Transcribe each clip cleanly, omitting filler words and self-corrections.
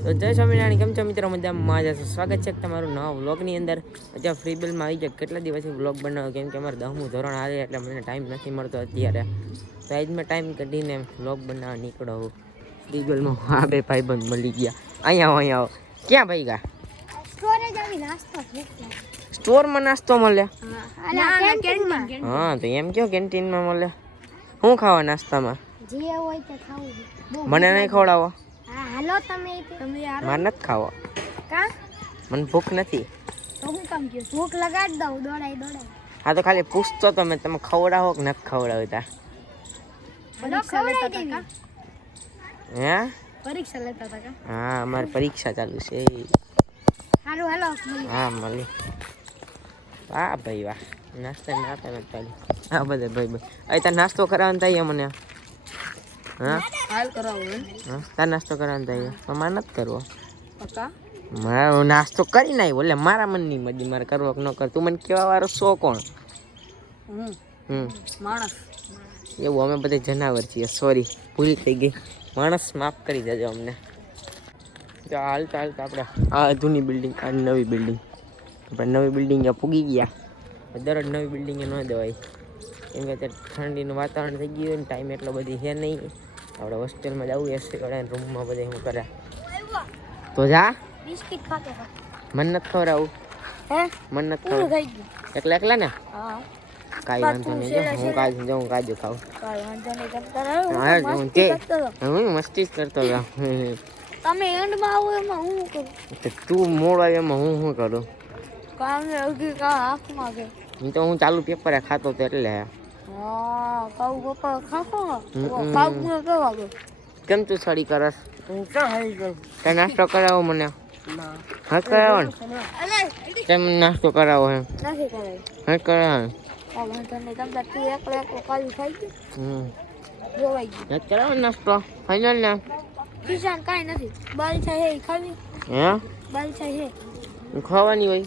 તો જય સ્વામિનારાયણ, કેમ છો મિત્રો? મજામાં જશો. સ્વાગત છે તમારું નવા વ્લોગની અંદર. અત્યારે ફ્રી બિલમાં આવી જાય કેટલા દિવસથી વ્લોગ બનાવ્યો, કેમ કે અમારે 10મું ધોરણ આવે એટલે મને ટાઈમ નથી મળતો અત્યારે. તો આજ મેં ટાઈમ કાઢીને વ્લોગ બનાવવા નીકળો હું ફ્રી બિલમાં. હા, બે ભાઈબંધ મળી ગયા. અહીંયા આવો. ક્યાં ભાઈ ગયા? સ્ટોરમાં નાસ્તો મળે? હા, તો એમ કયો કેન્ટીનમાં મળે. શું ખાવા નાસ્તામાં? મને નહીં ખવડાવો. હાલો તમે મારે નથી ખાવો. કા મને ભૂખ નથી. તો હું કામ કયો ભૂખ લગાડ દઉં દોડાઈ હા, તો ખાલી પૂછતો તો મેં તમે ખવડાવો કે નથી ખવડાવતા. પરીક્ષા લેતા હતા હે? પરીક્ષા લેતા હતા હા, અમારી પરીક્ષા ચાલુ છે. હાલો હાલો હા, મળી. વાહ ભાઈ વાહ, નાસ્તા ના આપે નથી ચાલુ. હા, બધે ભાઈ અહીં નાસ્તો કરાવવાનો થાય મને. હા, હાલ કરાવો હા, તાર નાસ્તો કરવાનો થાય તો મારે નથી કરવો. પક્કા મારો નાસ્તો કરી નાખ. બોલે મારા મનની મરજી, મારે કરવો કે ન કર. તું મને કેવા વાળો શો કોણ? માણસ એવું અમે બધા જનાવર છીએ. સોરી, ભૂલ થઈ ગઈ. માણસ માફ કરી દેજો અમને. તો હાલતા આપણે આ જૂની બિલ્ડિંગ, આ નવી બિલ્ડિંગ. આપણે નવી બિલ્ડિંગે પૂગી ગયા. દરરોજ નવી બિલ્ડિંગે ન દેવાય, કેમ કે અત્યારે ઠંડીનું વાતાવરણ થઈ ગયું ને ટાઈમ એટલો બધી છે નહીં. આપણે હોસ્ટેલમાં જવું એસી વાળા રૂમમાં બધે હું કરે. તો જા, બિસ્કિટ ખાતો મન નથી ખવડાવું. હે મન નથી ખવડાવું. એકલા એકલા ને હા કાંઈ વાંધો નહીં. જો હું કાજુ ખાઉં. કાઈ વાંધો નહીં કરતા હું મસ્તી જ કરતો હતો. તમે એન્ડમાં આવો એમાં હું કરું તું મોડ આવ્યો એમાં હું શું કરું? કામ ને અગી કા આંખમાં કે હું તો હું ચાલુ પેપરે ખાતો તો એટલે. હા કાઉ પપ્પા ખાખો કાઉ ને કેવા ગયો કેમ તું છડી કરસ? હું ક્યાં હારી ગયો તે નાસ્તો કરાવો મને. ના હા, કરાવો ને. અલે તેમ નાસ્તો કરાવો એમ. નથી કરાય હા, કરાવો. આ વાંધો નહીં તમે તું એકલો કાલી ખાઈ ગયો જોવાઈ ગયું હા, કરાવો નાસ્તો. ફાઈનલ ને. કિસાન કાઈ નથી બાલ છે હે ખાવી હે? બાલ છે હે ખાવાની હોય.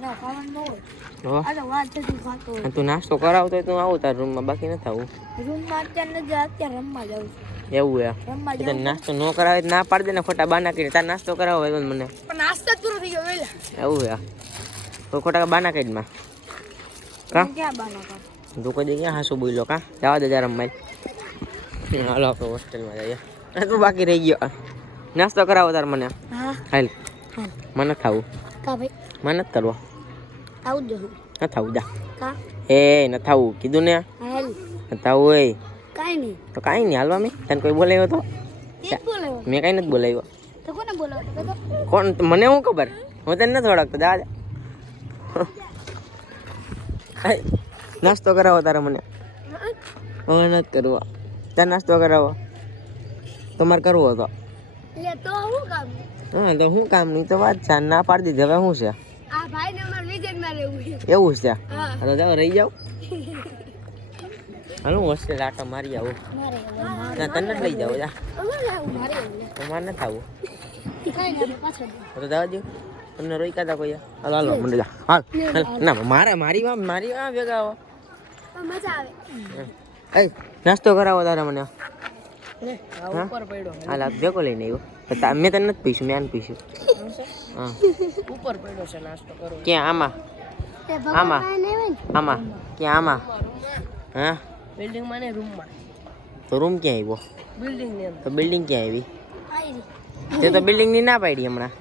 ના ખાવાનું ન હોય હો. આ તો વાત છે તું ખાતો હોય તું નાસ્તો કરાવતો હોય તો આવું તાર રૂમમાં, બાકી નથી આવું. રૂમમાં અત્યારે નથી અત્યારે રમવા જાઉં છું એવું હે? રમવા તને જાઉં નાસ્તો ન કરાવે તો ના પાડી દે ને. ખોટા બાના કરી. તાર નાસ્તો કરાવો હોય તો મને. પણ નાસ્તો જ પૂરો થઈ ગયો વેલા એવું હે? તો ખોટા બાના કરી માં કા ક્યાં બાના કા તું કોઈ દે ક્યાં હાસુ બોલ્યો કા? જવા દે જરા રમવાય. હાલો આપણે હોસ્ટેલમાં જઈએ. તું બાકી રહી ગયો. નાસ્તો કરાવો તાર મને. હા હાલ. હા મને ખાવું. કા ભાઈ મને નથી કરવો. આવું જ ન થાવું. જા. કા એ ન થાવું કીધું ને. હાલ ન થાવું હોય કાઈ નહીં તો કાંઈ નહીં. હાલવા મેં તને કોઈ બોલાવ્યો તો? તે જ બોલાવો મેં કાંઈ નથી બોલાવ્યો. તો કોને બોલાવો તો કોણ? મને શું ખબર? હું તને નથી ઓળખતો. જા. નાસ્તો કરાવો તારે મને. હવે નથી કરવો. તારે નાસ્તો કરાવો. તમારે કરવો હતો. લે તો હું કામ હા, તો શું કામ નહીં તો વાત છે. ના પાડી દીધી. હવે શું છે? આ ભાઈ ને અમાર વિજયમાં રહેવું છે એવું છે? હા હા, તો જાઓ રહી જાઓ. હાલો હું હોસ્ટેલ આટો મારી આવું. મારે ના, તને નથી લઈ જાવ. જા. મારે તમારે નથી આવું. કાઈ નહીં પાછળ તો જવા દો. તમને રોઈ કાઢા કોઈ? હાલો હાલો મંડે જા. હાલ હાલ. ના મારી વાં ભેગા આવો. મજા આવે એ નાસ્તો કરાવો તારે મને. લે ઉપર પડ્યો હાલ આ ભેગો લઈને આવ્યો. મેં તને નથી પીશું. મેં આને પીશું. હા, ઉપર પડ્યો છે નાસ્તો કરો ક્યાં? આમાં? આમાં? આમાં? ક્યાં? આમાં? હા, બિલ્ડિંગ માં ને રૂમ માં તો રૂમ ક્યાં આવ્યો? બિલ્ડિંગ ની તો બિલ્ડિંગ ક્યાં આવી? અંદર તે તો બિલ્ડિંગની ના પાડી હમણાં.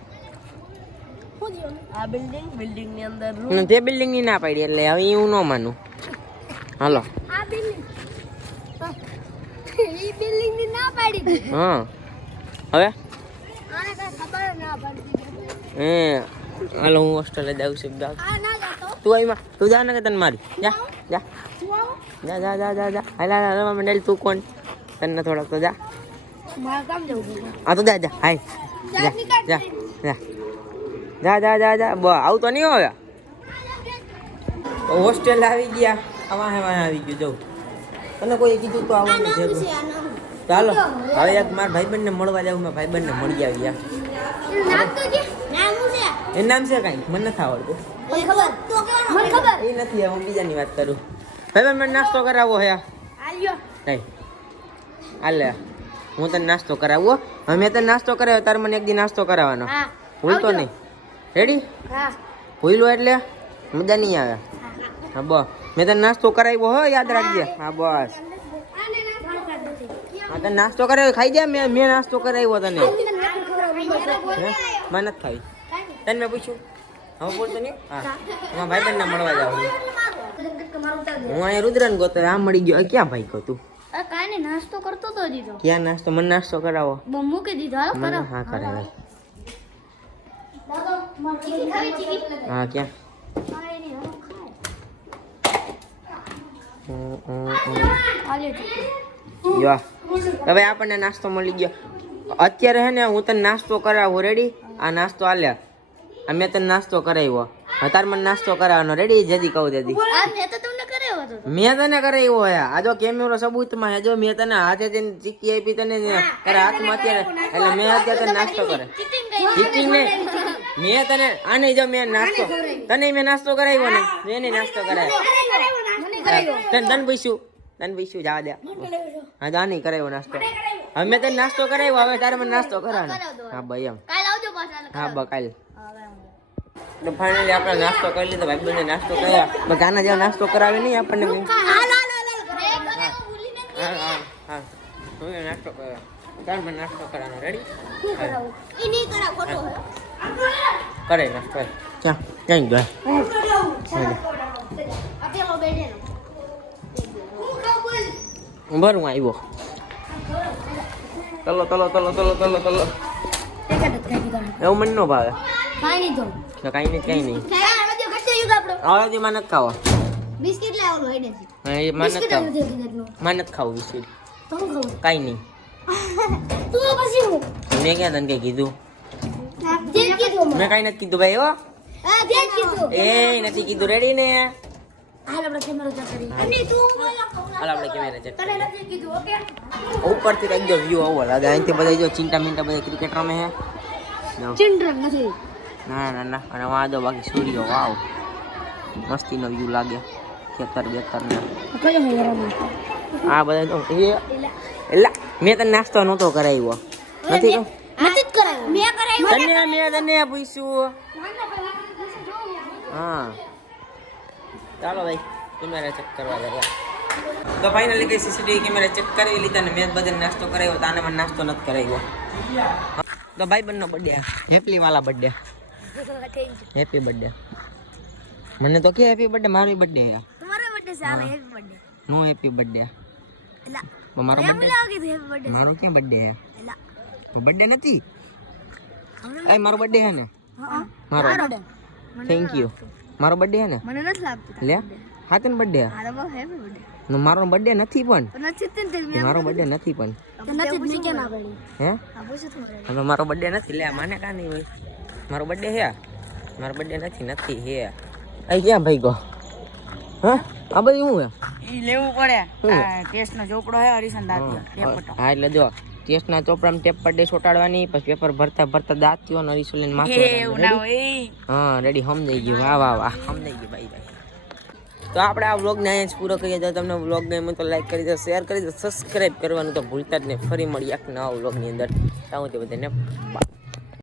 આ બિલ્ડિંગ ની અંદર રૂમ તે બિલ્ડિંગની ના પાડી એટલે હવે હું ન માનું. હાલો. આ બિલ્ડિંગ ઈ બિલ્ડિંગ ની ના પાડી હા, હવે આને કઈ ખબર ના પડી હે હાલો હું હોસ્ટેલે જાઉં છું. આ ના જાતો તું આવીમાં તું જા ને કે તને મારી. જા જા તું આવો જા જા જા જા જા. હાલ હાલ હાલ મંડળ. તું કોણ? તને થોડાક તો જા. મારે કામ જવું છે હા, તો જા જા. હાય જા જા જા જા જા જા જા. આવું તો નહીં હવે. હોસ્ટેલ આવી ગયા. વાહે આવી ગયું. જવું તને કોઈ કીધું તો આવવાનું છે. ચાલો હવે એક મારા ભાઈબંધને મળવા જાવ. મેં ભાઈબંધને મળી આવ્યા. નામ તો કે નામ શું છે એ નામ છે કાંઈ મને નથી આવડતું. મને ખબર તો કેવાનું મને ખબર એ નથી. હું બીજાની વાત કરું. ભાઈબંધ મને નાસ્તો કરાવો હે. આલ્યો નહીં હાલે હું તને નાસ્તો કરાવું હો. હવે મેં તને નાસ્તો કરાવ્યો તારે મને એક દી નાસ્તો કરાવવાનો હા ભૂલતો નહીં રેડી હા ભૂલો એટલે મજા નહીં આવે હા બસ મેં તને નાસ્તો કરાવ્યો હો યાદ રાખજે હા બસ હા તને નાસ્તો કરાવ્યો ખાઈ જા મેં નાસ્તો કરાવ્યો તને હે મને નથી ખાવી તને મેં પૂછ્યું હવે બોલતો નહીં હા હું ભાઈ ના મળવા જાઉં હું અહીંયા રુદ્રન ગોતો આ મળી ગયો ક્યાં ભાઈ ગયો તું કાંઈ નહીં નાસ્તો કરતો તો દીધો ક્યાં નાસ્તો મને નાસ્તો કરાવો મૂકી દીધો હાલો મને હા કરાવે હા ક્યાં યો હવે આપણને નાસ્તો મળી ગયો અત્યારે હે ને હું તને નાસ્તો કરાવું રેડી આ નાસ્તો આલ્યા આ મેં તને નાસ્તો કરાવ્યો તાર મને નાસ્તો કરાવવાનો રેડી જદી કહું જદી મેં તને કરાવ્યો હે આ જો કેમેરો સબૂતમાં હે જો મેં તને હાથે જઈને ચીકી આપી તને તારા હાથમાં અત્યારે એટલે મેં અત્યારે તને નાસ્તો કરે ચીટિંગ નહીં મેં તને આને જો મેં નાસ્તો તને મેં નાસ્તો કરાવ્યો ને મેં નાસ્તો કરાવ્યો તને પૂછ્યું જવા દે હા જા નહીં કરાવ્યો નાસ્તો હવે મેં તને નાસ્તો કરાવ્યો હવે તારે મને નાસ્તો કરાવવાનો હા ભાઈ એમ હા બા કાલ તો ફાઇનલી આપણે નાસ્તો કરી લીધો ભાઈ બંને નાસ્તો કર્યા બસ આના જેવો નાસ્તો કરાવે નહીં આપણને હા હા હું નાસ્તો કર્યો તાર મને નાસ્તો કરવાનો રેડી કરે નાસ્તો ક્યાં ક્યાં ગયા ભરું આવ્યો તલો એવું મને ન ભાવે કઈ નહીં આવડે માં નથી ખાવા માં નથી ખાવું બિસ્કીટ કઈ નહીં મેં ક્યાં તને કઈ કીધું મેં કઈ નથી કીધું ભાઈ એ નથી કીધું રેડી ને હાલ આપણે કેમેરા ચેક ઉપરથી એકદમ વ્યૂ આવો લાગે અહીંથી બધા જો ચિંતા મિંટા બધા ક્રિકેટ રમે હે ના અને વાદો બાકી સૂર્ય વાવ મસ્તીનો વ્યૂ લાગે ખેતર બેતર ને આ બધા તો એલા મેં તને નાસ્તો નહોતો કરાવ્યો નથી તને પૂછ્યું હા ચાલો ભાઈ કેમેરા ચેક કરવા ગયા તો ફાઇનલી કઈ સીસીટીવી કેમેરા ચેક કરી લીધા ને મેં બધાને નાસ્તો કરાવ્યો તાને મને નાસ્તો નથી કરાવ્યો તો ભાઈ બંને બર્થડે હેપી વાલા બર્થડે હેપી બર્થડે મને તો કે હેપી બર્થડે મારી બર્થડે હે તમારો બર્થડે છે આલે હેપી બર્થડે નો હેપી બર્થડે એલા મારો બર્થડે લાગી તો હેપી બર્થડે મારો ક્યાં બર્થડે હે એલા તો બર્થડે નથી એ મારો બર્થડે હે ને મારો થેન્ક યુ મારો બર્થડે હે ને મને નથી લાગતું લે હા તને બર્થડે હે આ તો હેપી બર્થડે મારો બર્થડે નથી પણ નથી મારો બર્થડે નથી પણ નથી મેં કેમ ના પડી હે આ પૂછો તમારે હવે મારો બર્થડે નથી લે માને કા નહીં હોય મારો બર્થડે હે મારો બર્થડે નથી હે અહીં ક્યાં ભાઈ ગયો હા આ બધું શું હે ઈ લેવું પડે ટેસ્ટ નો ચોપડો હે હરીશન દાંતિયો હા એટલે જો ટેસ્ટ ના ચોપડામાં ટેપ પર ડે ચોટાડવાની પછી પેપર ભરતા દાંતિયો ને હરીશું લઈને માથે એવું ના હોય હા રેડી સમજાઈ ગયું વાહ સમજાઈ ગયું ભાઈ તો આપણે આ વ્લોગને અહીંયા જ પૂરો કરીએ જો તમને વ્લોગ ગમ્યો તો લાઈક કરી દો શેર કરી દો સબસ્ક્રાઈબ કરવાનું તો ભૂલતા જ નહીં ફરી મળીએ એક નવા વ્લોગની અંદર ત્યાં સુધી બધાને બાય